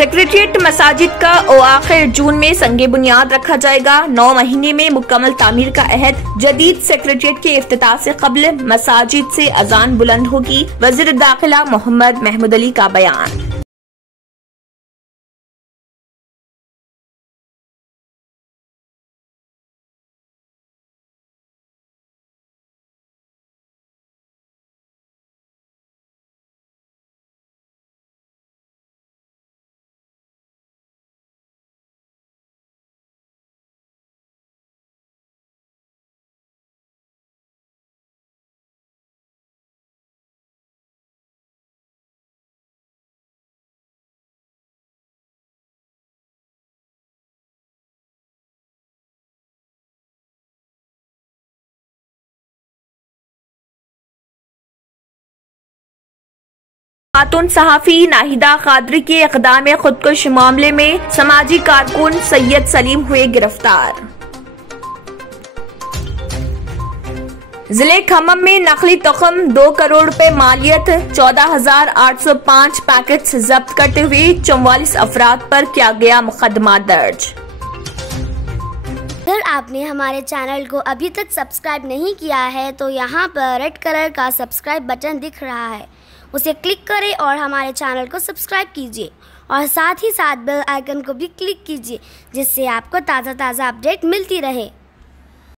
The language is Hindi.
सेक्रेटेरिएट मसाजिद का आखिर जून में संगे बुनियाद रखा जाएगा। 9 महीने में मुकम्मल तामीर का अहद। जदीद सेक्रेटेरिएट के इफ्तिताह से कबल मसाजिद से अजान बुलंद होगी। वज़ीर दाखिला मोहम्मद महमूद अली का बयान। खातून सहाफ़ी नाहिदा कादरी के इक़दाम खुदकुश मामले में समाजी कारकुन सैयद सलीम हुए गिरफ्तार। जिले खम्मम में नकली तख्म 2 करोड़ रुपए मालियत 14,805 पैकेट्स जब्त करते हुए 44 अफराद पर किया गया मुकदमा दर्ज। अगर आपने हमारे चैनल को अभी तक सब्सक्राइब नहीं किया है तो यहाँ पर रेड कलर का सब्सक्राइब बटन दिख रहा है, उसे क्लिक करें और हमारे चैनल को सब्सक्राइब कीजिए और साथ ही साथ बेल आइकन को भी क्लिक कीजिए, जिससे आपको ताज़ा अपडेट मिलती रहे।